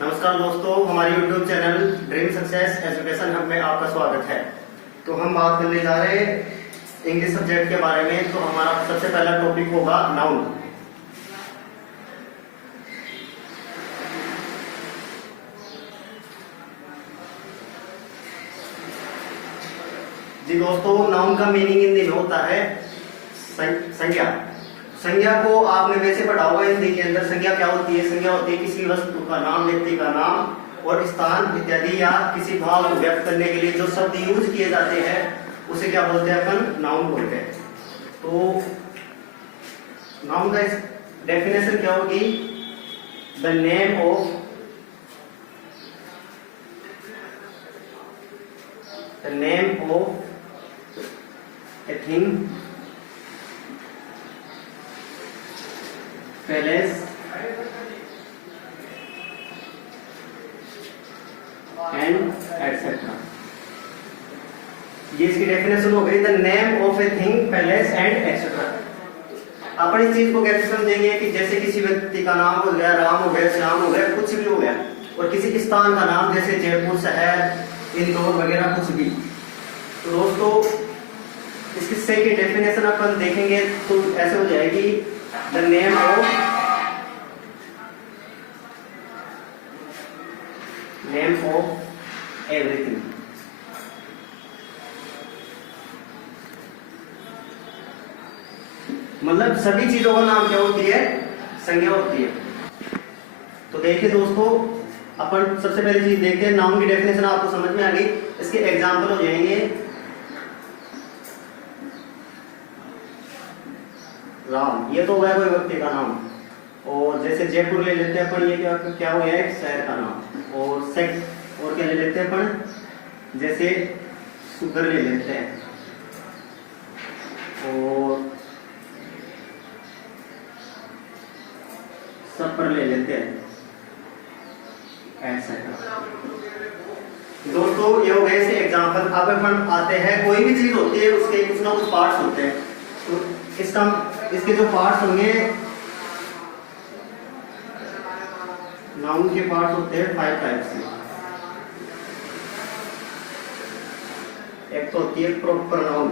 नमस्कार दोस्तों, हमारे YouTube channel dream success education hub में आपका स्वागत है। तो हम बात करने जा रहे हैं इंग्लिश सब्जेक्ट के बारे में। तो हमारा सबसे पहला टॉपिक होगा नाउन। जी दोस्तों, नाउन का मीनिंग हिंदी में होता है संज्ञा। संज्ञा को आपने वैसे पढ़ा होगा हिंदी के अंदर। संज्ञा क्या होती है? संज्ञा होती है किसी वस्तु का नाम, व्यक्ति का नाम और स्थान इत्यादि, या किसी भाव को व्यक्त करने के लिए जो शब्द यूज किए जाते हैं उसे क्या बोलते हैं? अपन नाउन बोलते हैं। तो नाउन का डेफिनेशन क्या होगी? The name of a thing, place and etcetera. ये इसकी डेफिनेशन हो गई, the name of a thing, place and etcetera. अपन इस चीज को कैसे समझेंगे कि जैसे किसी व्यक्ति का नाम हो गया, राम हो गया, श्याम हो गया, कुछ भी हो गया, और किसी स्थान का नाम जैसे जयपुर शहर, इंदौर वगैरह कुछ भी। तो दोस्तों इसकी सही की डेफिनेशन अपन देखेंगे तो ऐसे हो जाएगी, द नेम ऑफ एवरीथिंग। मतलब सभी चीजों का नाम क्या होती है? संज्ञा होती है। तो देखिए दोस्तों, अपन सबसे पहली चीज देखते हैं, नाउन की डेफिनेशन आपको समझ में आ गई। इसके एग्जाम्पल हो जाएंगे राम, ये तो हुआ कोई व्यक्ति का नाम। और जैसे जयपुर ले लेते हैं अपन, ये क्या हो गया? एक शहर का नाम। और क्या ले लेते हैं अपन? जैसे सुगर ले लेते हैं, और सपर ले लेते हैं, ऐसा। दोस्तों ये हो गए ऐसे एग्जाम्पल। अब अपन आते हैं, कोई भी चीज होती है उसके कुछ ना कुछ पार्ट्स होते हैं। तो इसके जो पार्ट्स होंगे, नाउन के पार्ट्स होते हैं 5 टाइप्स के। एक तो होती है प्रॉपर नाउन,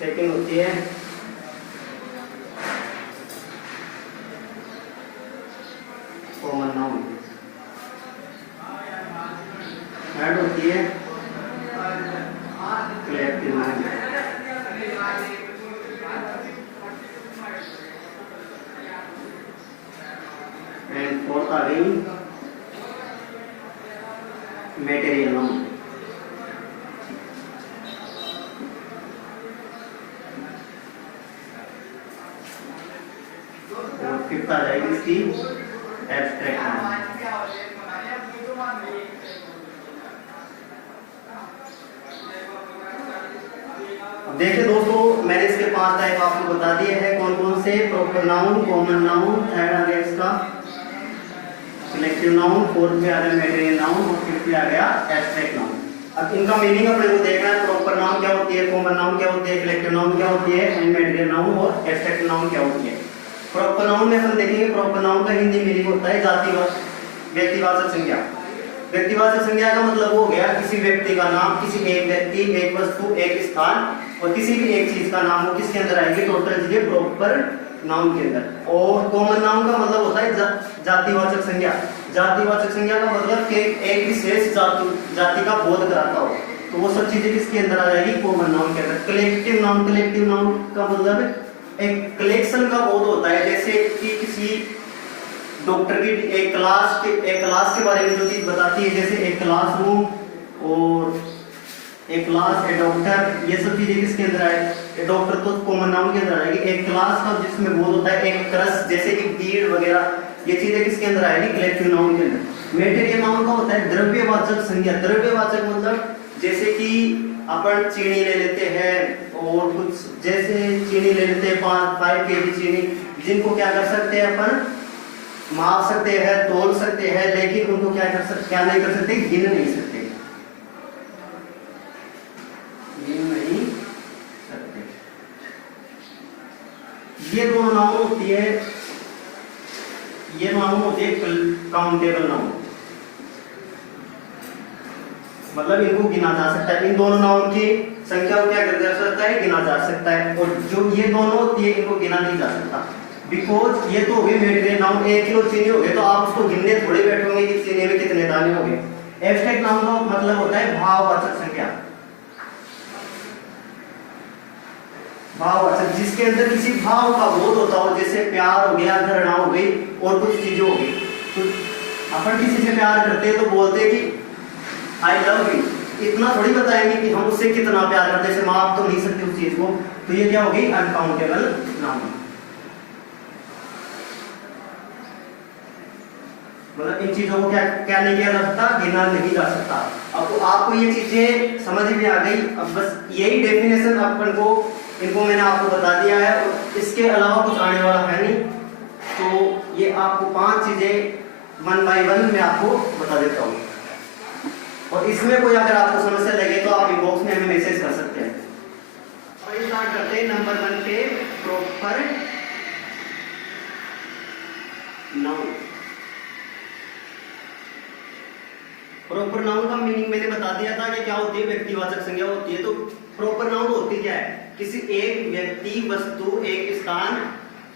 सेकंड होती है कॉमन नाउन, थर्ड होती है कलेक्टिव नाउन, एंड फोर्थ आ गई मटेरियल नाउन। और फिफ्थ आ जाएगी इसकी एब्स्ट्रैक्ट नाउन। देखिए दोस्तों, मैंने इसके 5 टाइप आपको बता दिए हैं। कौन कौन से? Proper noun, common noun, third आ गया इसका कलेक्टिव नाउन, फोर्थ में आ गया मटेरियल नाउन, और फिफ्थ में आ गया एब्स्ट्रैक्ट नाउन। अब इनका मीनिंग अपने को देखना है। प्रॉपर नाउन क्या होती है, कॉमन नाउन क्या होती है, कलेक्टिव नाउन क्या होती है, एंड मटेरियल नाउन और एब्स्ट्रैक्ट नाउन क्या होती है। प्रॉपर नाउन में हम देखेंगे, प्रॉपर नाउन का हिंदी मीनिंग होता है जातिवाचक, व्यक्तिवाचक संज्ञा। व्यक्तिवाचक संज्ञा का मतलब हो गया किसी व्यक्ति का नाम, किसी एक व्यक्ति, एक वस्तु, एक स्थान और किसी भी एक चीज का नाम हो, किसके अंदर आएगी? टोटल चीजें प्रॉपर नाउन के अंदर। और कॉमन नाउन का मतलब होता है जातिवाचक संज्ञा। जातिवाचक संज्ञा का मतलब कि एक विशेष जाति का बोध कराता हो, तो वो सब चीजें किसके अंदर आ जाएगी? कॉमन नाउन के अंदर। कलेक्टिव नाउन का मतलब एक कलेक्शन का बोध होता है। जैसे कि किसी डॉक्टर की एक क्लास के बारे में जो चीज बताती है, जैसे एक क्लासरूम और एक क्लास, ए डॉक्टर, ये सब चीजें किसके अंदर आए? डॉक्टर तो कॉमन नाउन के अंदर आएगी। एक क्लास का जिसमें बोध होता है, एक क्रश जैसे कि भीड़ वगैरह, ये चीजें किसके अंदर आएगी? कलेक्टिव नाउन के अंदर। मटेरियल नाउन का होता है द्रव्यवाचक संज्ञा। द्रव्यवाचक मतलब जैसे कि अपन चीनी ले लेते हैं, और कुछ जैसे चीनी ले लेते हैं 5 kg चीनी, जिनको क्या कर सकते हैं? अपन माप सकते हैं, तोल सकते हैं, लेकिन उनको क्या नहीं कर सकते? गिन नहीं सकते। गिन नहीं सकते। ये दोनों नाउन होती है, ये नाउन होती है काउंटेबल नाउन, मतलब इनको गिना जा सकता है। इन दोनों नाउन की संख्या को क्या कर जा सकता है, गिना जा सकता है। और जो ये दोनों होती है इनको गिना नहीं जा सकता, बिकॉज ये तो हो गए मेटेरियल नाउन। 1 किलो चीनी हो गए तो आप उसको गिनने थोड़े बैठोगे कि चीनी में कितने दाने हो गए। एब्स्ट्रैक्ट नाउन का मतलब होता है भाववाचक संख्या, भाववाचक जिसके अंदर किसी भाव का बोध होता हो, जैसे प्यार हो गया, घृणा हो गई और कुछ चीजें हो गई। तो अपन किसी से प्यार करते हैं तो बोलते हैं कि आई लव यू, इतना थोड़ी बताएंगे कि हम उससे कितना प्यार करते हैं, माप तो नहीं सकते उस चीज को। तो ये क्या होगी, अनकाउंटेबल नाउन। मतलब इन चीजों को क्या क्या नहीं किया जा सकता, गिना नहीं जा सकता। अब तो आपको ये चीजें समझ में आ गई। अब बस यही डेफिनेशन अपन को, इनको मैंने आपको बता दिया है और इसके अलावा कुछ आने वाला है नहीं। तो ये आपको 5 चीजें 1 बाय 1 मैं आपको बता देता हूँ, और इसमें कोई अगर आपको समस्या लगे तो आप इनबॉक्स में हमें मैसेज कर सकते हैं। और स्टार्ट करते हैं नंबर 1 पे, प्रॉपर नाउन। प्रॉपर नाउन का मीनिंग मैंने बता दिया था कि क्या होती है, व्यक्तिवाचक संज्ञा होती है। तो प्रॉपर नाउन होती क्या है, किसी एक व्यक्ति, वस्तु, एक स्थान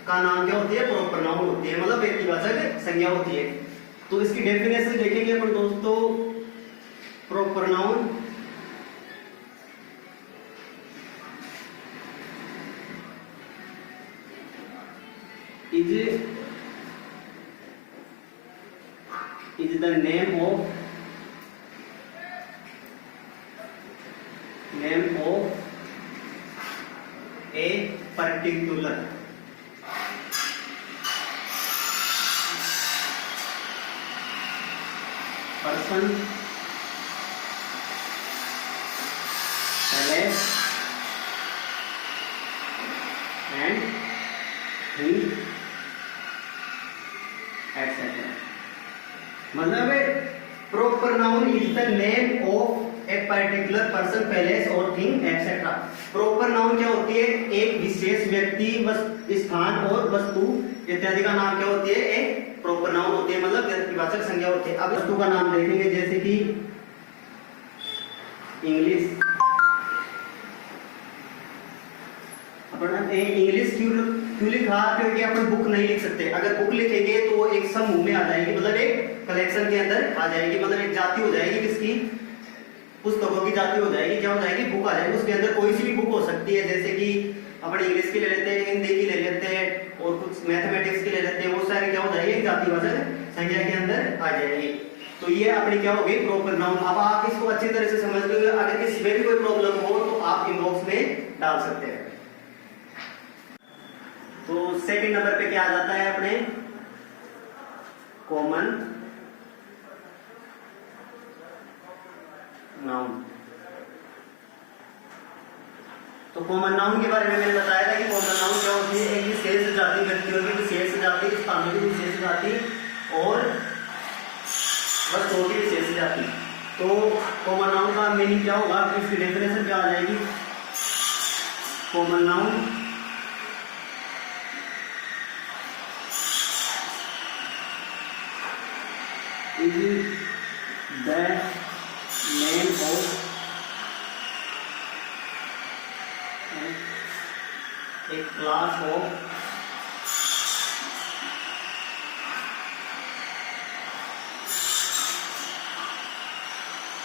का नाम क्या होती है, प्रॉपर नाउन होती है, मतलब व्यक्तिवाचक संज्ञा होती है। तो इसकी डेफिनेशन देखेंगे अपन दोस्तों। Proper noun is the name of a particular person, place and thing etc. मतलब proper noun is the name of a particular person, place और थिंग एक्सेट्रा। प्रॉपर नाउन क्या होती है, एक विशेष व्यक्ति, स्थान और वस्तु इत्यादि का नाम क्या होती है, एक प्रॉपर नाउन होती है, मतलब व्यक्तिवाचक संज्ञा होती है। अब वस्तु का नाम देखेंगे, जैसे कि इंग्लिश। अपन इंग्लिश क्यों लिखा, क्योंकि अपन बुक नहीं लिख सकते। अगर बुक लिखेंगे तो वो एक समूह में आ जाएगी, मतलब एक कलेक्शन के अंदर आ जाएगी, मतलब एक जाति हो जाएगी, किसकी, पुस्तकों की जाति हो जाएगी। क्या हो जाएगी, बुक आ जाएगी। उसके अंदर कोई सी भी बुक हो सकती है, जैसे कि अपन इंग्लिश की ले लेते हैं, हिंदी की ले लेते हैं और कुछ मैथमेटिक्स की ले लेते हैं। वो सारी क्या हो जाएगी, जातिवाचक संज्ञा के अंदर आ जाएगी। तो ये अपनी क्या होगी, प्रॉपर नाउन। अब आप इसको अच्छी तरह से समझ लो। अगर किसी में भी कोई प्रॉब्लम हो तो आप इनबॉक्स में डाल सकते हैं। तो सेकंड नंबर पे क्या आ जाता है अपने, कॉमन नाउन। तो कॉमन नाउन के बारे में मैंने बताया था कि कॉमन नाउन क्या होती है, एक विशेष जाति, व्यक्तियों की विशेष जाति, स्थानों की विशेष जाति और वस्तुओं की विशेष जाति। तो कॉमन नाउन का मीनिंग क्या होगा, इसकी डेफिनेशन क्या आ जाएगी, common noun is the name of a class of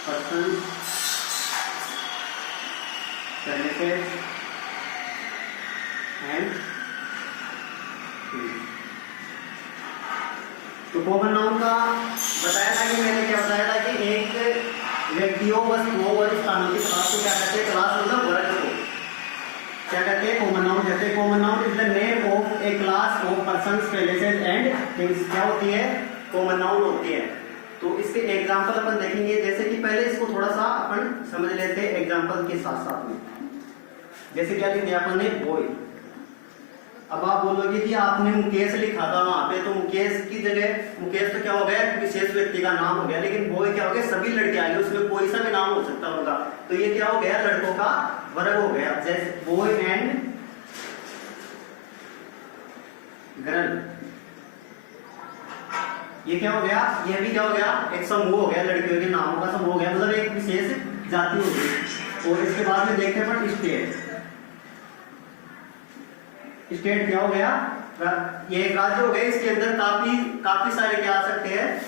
persons, places and things। तो कॉमन नाउन का बताया था कि मैंने क्या बताया था कि एक व्यक्तियों, वस्तुओं और स्थानों की क्लास को क्या कहते हैं, क्लास मतलब वर्ग को क्या कहते हैं, कॉमन नाउन कहते हैं। Common noun is the name of A class of persons, places and things. क्या होती है, कॉमन नाउन होती है। तो इसके एग्जांपल अपन देखेंगे, जैसे कि पहले इसको थोड़ा सा अपन समझ लेते हैं एग्जांपल के साथ साथ में। जैसे क्या लिख दिया अपन ने, बॉय। अब आप बोलोगे कि आपने मुकेश लिखा था वहां पे, तो मुकेश की जगह, मुकेश तो क्या हो गया, विशेष व्यक्ति का नाम हो गया, लेकिन बॉय क्या हो गया, सभी लड़के आ गए, उसमें कोई सा भी नाम हो सकता है उनका। तो ये क्या हो गया, लड़कों का वर्ग हो गया। जैसे बॉय एंड गर्ल। ये क्या हो गया, ये भी क्या हो गया, एक समूह हो गया, लड़कियों के नामों का समूह हो गया, मतलब एक विशेष जाति हो गई। और इसके बाद में देखते हैं स्टेट। स्टेट क्या हो गया, ये एक राज्य हो गया, इसके अंदर काफी सारे क्या आ सकते हैं,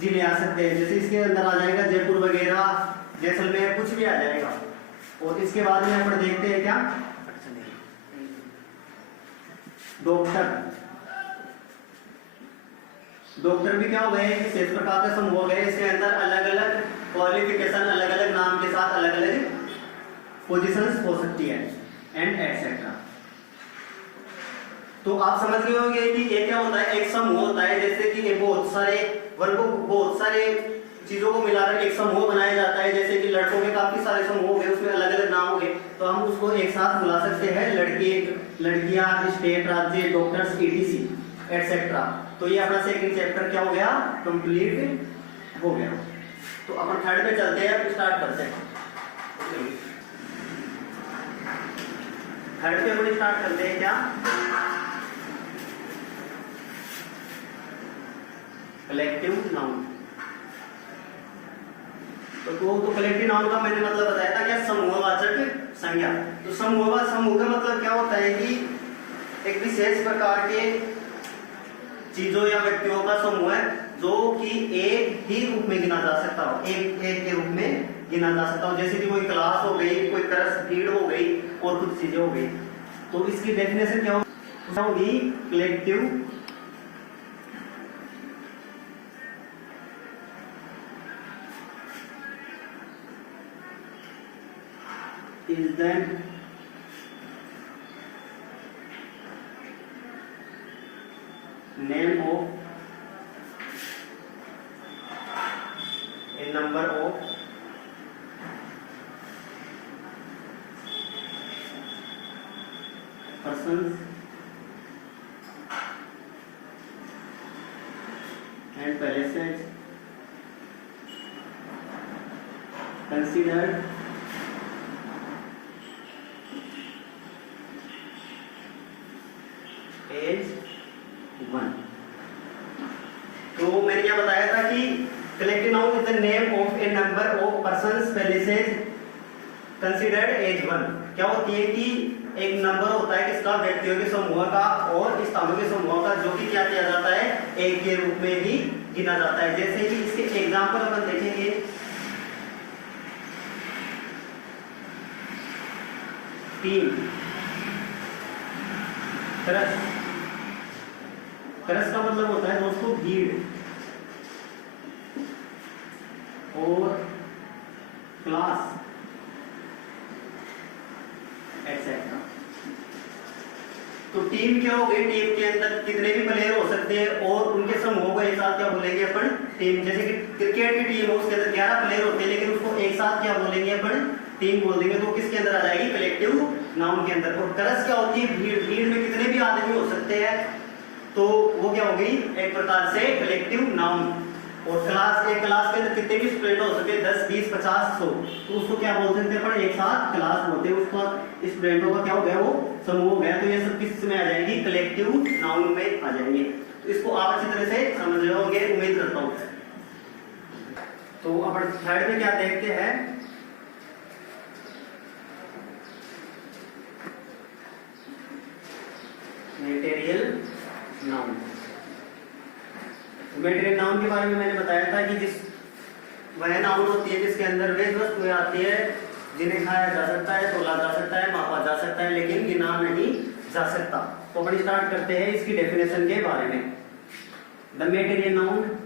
जिले आ सकते हैं। जैसे इसके अंदर आ जाएगा जयपुर वगैरह, जैसलमेर, कुछ भी आ जाएगा। और इसके बाद में अपन देखते हैं क्या, डॉक्टर। डॉक्टर भी क्या हो गए, विशेष प्रकार का समूह हो गए, इसके अंदर अलग अलग क्वालिफिकेशन, अलग अलग नाम के साथ अलग अलग पोजीशंस हो सकती है, एंड एटसेट्रा। तो आप समझ गए होंगे कि ये क्या होता है, एक समूह होता है, जैसे कि ये बहुत सारे वर्गों, बहुत सारे चीजों को मिलाकर एक समूह बनाया जाता है। जैसे कि लड़कों के काफी सारे समूह हो गए, उसमें अलग अलग नाम हो गए, तो हम उसको एक साथ बुला सकते हैं, लड़के, लड़कियां, स्टेट, राज्य, डॉक्टर्स, ईटीसी, एटसेट्रा। तो ये अपना सेकंड चैप्टर क्या हो गया, कंप्लीट हो गया। तो अपन थर्ड पे चलते हैं, स्टार्ट करते हैं। थर्ड पे अपन स्टार्ट करते हैं क्या, कलेक्टिव नाउन। तो कलेक्टिव नाउन का मैंने मतलब बताया था क्या, समूहवाचक संज्ञा। तो समूह का मतलब क्या होता है कि एक विशेष प्रकार के चीजों या व्यक्तियों का समूह है, जो कि एक ही रूप में गिना जा सकता हो, एक के रूप में गिना जा सकता हो। जैसे कि कोई क्लास हो गई, कोई तरह भीड़ हो गई, और कुछ चीजें हो गई। तो इसकी डेफिनेशन क्या होगी, collective is the name of a number of persons and places considered as 1। तो मैंने क्या बताया था कि collective noun is the name of a number of persons places considered as 1। क्या होती है कि एक नंबर होता है किसका, व्यक्तियों के समूह का और स्थानों के समूह का, जो कि क्या किया जाता है, एक के रूप में ही गिना जाता है। जैसे कि इसके एग्जांपल अपन देखेंगे, टीम, तरस का मतलब होता है दोस्तों भीड़, और क्लास, एटसेट्रा। तो टीम क्या हो गई, टीम के अंदर कितने भी प्लेयर हो सकते हैं, और उनके समूह को एक साथ क्या बोलेंगे अपन, टीम। जैसे कि क्रिकेट की टीम हो, उसके अंदर 11 प्लेयर होते हैं, लेकिन उसको एक साथ क्या बोलेंगे अपन, टीम बोल देंगे। तो किसके अंदर आ जाएगी, कलेक्टिव नाउन के अंदर। और तरस क्या होती है, भीड़, भीड़ में कितने भी आदमी हो सकते हैं, तो वो क्या हो गई, एक प्रकार से कलेक्टिव नाउन। और क्लास, एक क्लास के अंदर कितने भी स्टूडेंट हो सकते हैं, 10, 20, 50, 100, तो उसको क्या बोल सकते हैं, पर एक साथ क्लास बोलते हैं। उसका स्टूडेंटों का क्या हो गया, वो समूह हो गया। तो ये सब किस में आ जाएगी, कलेक्टिव नाउन में आ जाएंगे। तो इसको आप अच्छी तरह से समझ रहे होंगे, उम्मीद करता हूँ। तो अपन थर्ड में क्या देखते हैं, मेटेरियल नाउन। मेटेरियल नाउन के बारे में मैंने बताया था कि जिस वह नाउन होती है जिसके अंदर वे वस्तुएं आती है जिन्हें खाया जा सकता है, तोला जा सकता है, मापा जा सकता है, लेकिन गिना नहीं जा सकता। तो अपन स्टार्ट करते हैं इसकी डेफिनेशन के बारे में। The material noun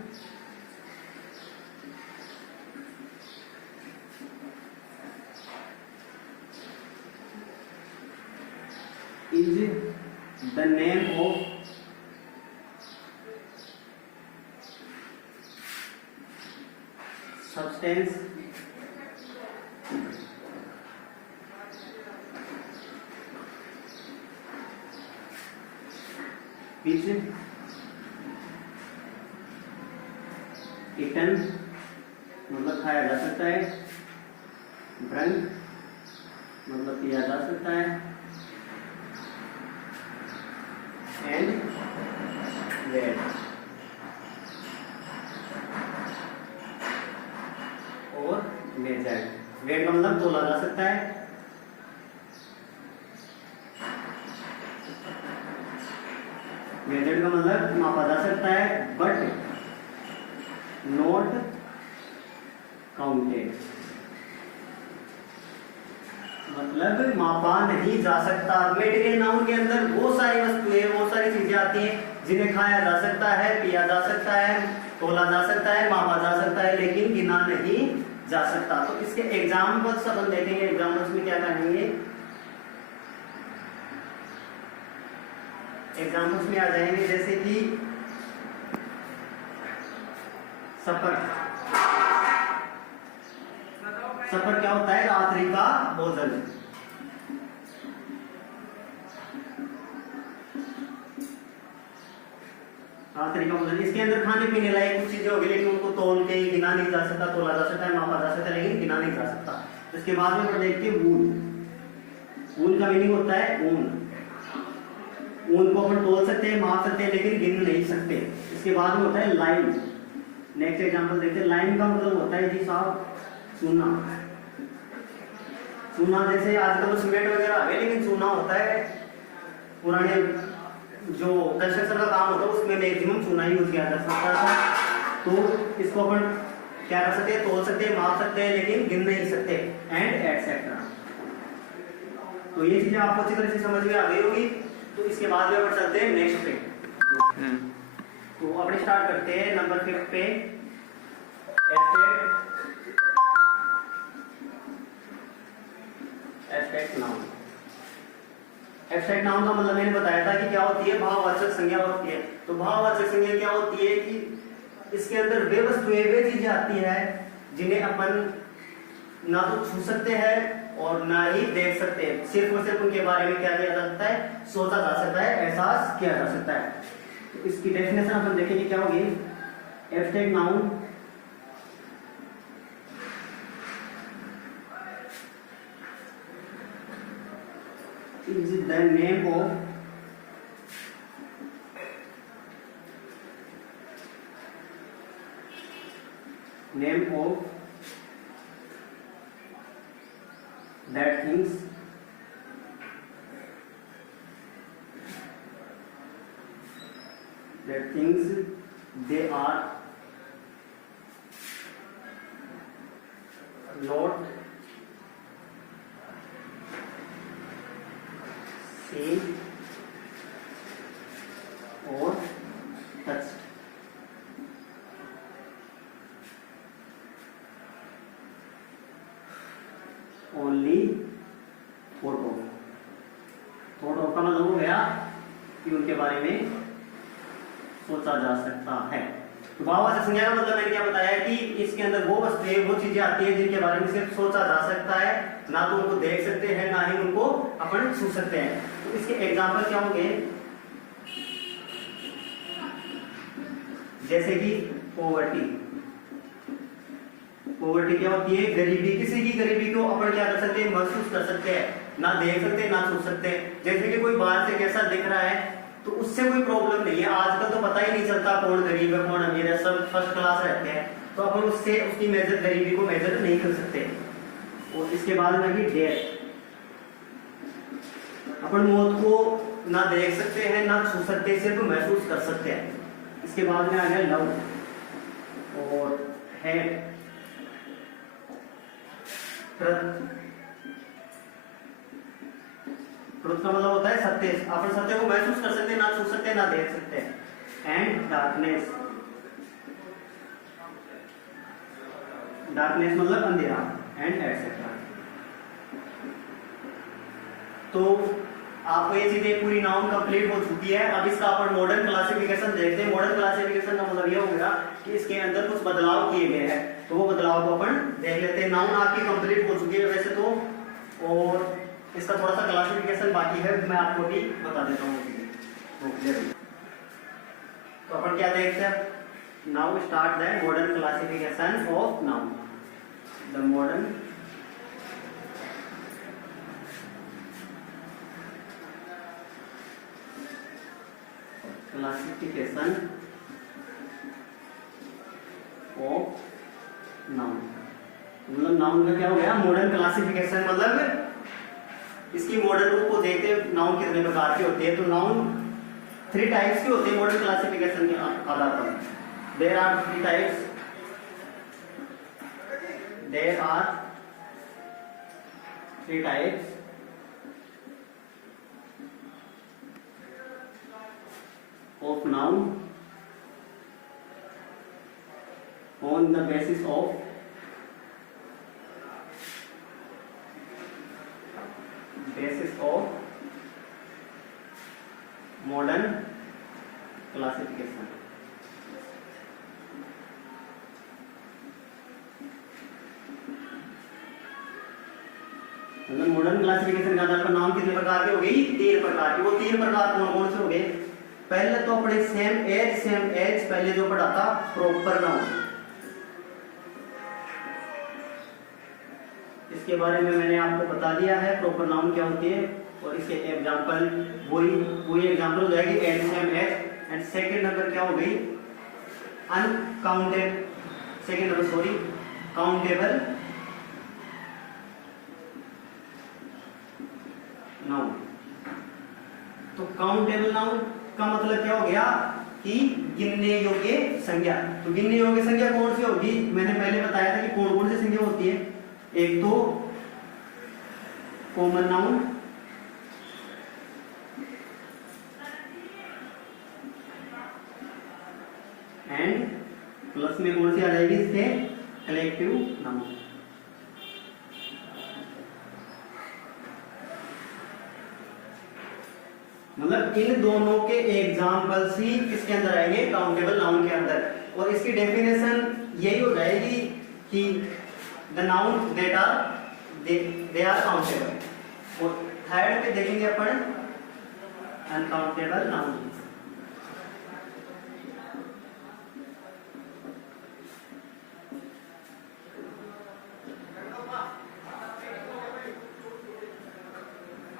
is the name of substance which eaten मतलब खाया जा सकता है, ड्रंक मतलब पिया जा सकता है, एंड वेट, और मेजर्ड। वेट का मतलब तोला जा सकता है, मेजर्ड का मतलब मापा जा सकता है, बट नॉट काउंटेड, मतलब मापा नहीं जा सकता। मेटेरियल नाउन के अंदर बहुत सारी वस्तुएं, बहुत सारी चीजें आती हैं जिन्हें खाया जा सकता है, पिया जा सकता है, तोला जा सकता है, मापा जा सकता है, लेकिन गिना नहीं जा सकता। तो इसके एग्जाम्पल्स अपन देखेंगे। एग्जाम्पल्स में क्या कहेंगे, एग्जाम्पल्स में आ जाएंगे जैसे कि सफर। सफर क्या होता है, रात्रि का भोजन। रात्रि का भोजन, इसके अंदर खाने पीने लायक कुछ चीजें होगी, लेकिन उनको तोल के गिना नहीं जा सकता, तोला जा सकता है, मापा जा सकता है, लेकिन गिना नहीं जा सकता। इसके बाद में हम देखते हैं वूल। वूल का मीनिंग होता है ऊन। ऊन को अपन तोल सकते हैं, माप सकते हैं, लेकिन गिन नहीं सकते। इसके बाद में होता है लाइन। नेक्स्ट एग्जांपल देखते हैं। लाइन का मतलब होता है जी साहब चूना। चूना जैसे आजकल तो सीमेंट वगैरह है, लेकिन चूना होता है पुराने जो कंस्ट्रक्शन का काम होता है उसमें मैक्सिमम चूना यूज किया जा सकता था। तो इसको अपन क्या कर सकते हैं, तोल सकते हैं, माप सकते हैं, लेकिन गिन नहीं सकते, एंड एटसेट्रा। तो ये चीजें आपको अच्छी तरह से समझ में आ गई होगी। तो इसके बाद में अपन चलते हैं नेक्स्ट पे। तो अपने स्टार्ट करते हैं नंबर 5 पे। Abstract noun. एब्स्ट्रैक्ट नाउन का मतलब मैंने बताया था कि क्या होती है, भाववाचक संज्ञा होती है। तो भाववाचक संज्ञा क्या होती है कि इसके अंदर वे वस्तुएं, वे चीजें आती है जिन्हें अपन ना तो छू सकते हैं और ना ही देख सकते हैं। सिर्फ और सिर्फ उनके बारे में क्या किया जा सकता है, सोचा जा सकता है, एहसास किया जा सकता है। तो इसकी डेफिनेशन अपन देखेंगे क्या होगी। Abstract noun is the name of that things they are not seen or touched. Only thought of. Thought of का मतलब हो गया कि उनके बारे में सोचा जा सकता है। तो भाववाचक संज्ञा का मतलब मैंने क्या बताया कि इसके अंदर वो वस्तुएं, वो चीजें आती है जिनके बारे में सिर्फ सोचा जा सकता है, ना तो उनको देख सकते हैं, ना ही उनको अपन छू सकते हैं। तो इसके एग्जाम्पल क्या होंगे, जैसे कि पॉवर्टी। पॉवर्टी क्या होती है, गरीबी। किसी की गरीबी को अपन क्या कर सकते हैं, महसूस कर सकते हैं, ना देख सकते हैं, ना छू सकते हैं। जैसे कि कोई बाहर से कैसा दिख रहा है तो उससे कोई प्रॉब्लम नहीं है। आजकल तो पता ही नहीं चलता कौन गरीब है कौन अमीर है, सब फर्स्ट क्लास रहते हैं। तो अपन उससे उसकी मेजर, गरीबी को मेजर नहीं कर सकते। और इसके बाद में भी डेथ। अपन मौत को ना देख सकते हैं, ना छू सकते, सिर्फ महसूस कर सकते हैं। इसके बाद में आ गया लव और हेड। ट्रुथ का मतलब होता है सत्य। अपन सत्य को महसूस कर सकते हैं, ना छू सकते, ना देख सकते। And darkness. डार्कनेस मतलब अंधेरा, एंड एटसेट्रा। तो आपको ये चीजें पूरी नाउन कंप्लीट हो चुकी है। अब इसका अपन मॉडर्न क्लासिफिकेशन देखते हैं। मॉडर्न क्लासिफिकेशन का मतलब ये हो गया कि इसके अंदर कुछ बदलाव किए गए हैं, तो वो बदलाव को अपन देख लेते हैं। नाउन आपकी कंप्लीट हो चुकी है वैसे तो, और इसका थोड़ा सा क्लासिफिकेशन बाकी है, मैं आपको भी बता देता हूँ। तो अपन क्या देखते हैं, now start the modern classification of noun. The modern classification of noun, मतलब नाउन का क्या हो गया, मॉडर्न क्लासिफिकेशन, मतलब इसकी मॉडर्न रूप को देखते नाउन कितने प्रकार के होते हैं। तो नाउन 3 टाइप्स के होते हैं मॉडर्न क्लासिफिकेशन के आधार पर। There are 3 types, there are 3 types of noun on the basis of modern classification। मतलब मॉडर्न क्लासिफिकेशन के आधार पर नाउन कितने प्रकार के हो गए, 3 प्रकार के। वो 3 प्रकार कौन कौन से हो गए? पहले तो अपने सेम एज पहले जो पढ़ा था प्रॉपर नाउन, इसके बारे में मैंने आपको बता दिया है प्रॉपर नाउन क्या होती है, और इसके एग्जांपल वही एग्जांपल हो जाएगी as same as. And second number क्या हो गई, uncountable, second number sorry countable noun. तो काउंटेबल नाउन का मतलब क्या हो गया कि गिनने योग्य संज्ञा। तो गिनने योग्य संज्ञा कौन सी होगी, मैंने पहले बताया था कि कौन कौन सी संज्ञा होती है। एक तो कॉमन नाउन, एंड प्लस में कौन सी आ जाएगी इसके, कलेक्टिव नाउन। मतलब इन दोनों के एग्जाम्पल्स ही किसके अंदर आएंगे, काउंटेबल नाउन के अंदर। और इसकी डेफिनेशन यही हो जाएगी कि the noun that are they are countable. और थर्ड पे देखेंगे अपन अनकाउंटेबल नाउन।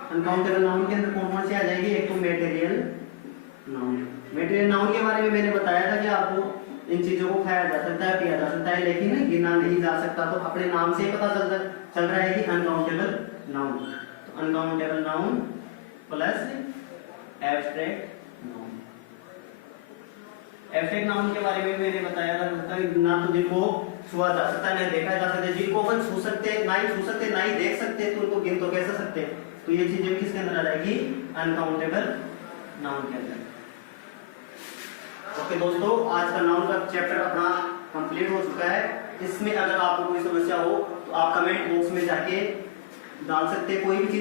अनकाउंटेबल नाउन के अंदर कौन कौन सी आ जाएगी, एक तो मेटेरियल नाउन। मेटेरियल नाउन के बारे में मैंने बताया था कि आपको इन चीजों को खाया जा सकता है, पिया जा सकता है, लेकिन गिना नहीं जा सकता। तो अपने नाम से ही पता चल रहा है कि अनकाउंटेबल नाउन। तो uncountable noun plus abstract noun. Abstract noun के बारे में मैंने बताया था ना, तो जिनको छुआ जा सकता है, ना देखा जा सकता है, जिनको अपन छू सकते ना ही छू सकते ना ही देख सकते, तो उनको गिन तो कैसे सकते हैं। तो ये चीजें किसके अंदर आ जाएगी, अनकाउंटेबल नाउन के अंदर। ओके दोस्तों, आज का नाउन का चैप्टर अपना कंप्लीट हो चुका है। इसमें अगर आपको कोई समस्या हो तो आप कमेंट बॉक्स में जाके डाल सकते हैं कोई भी चीज।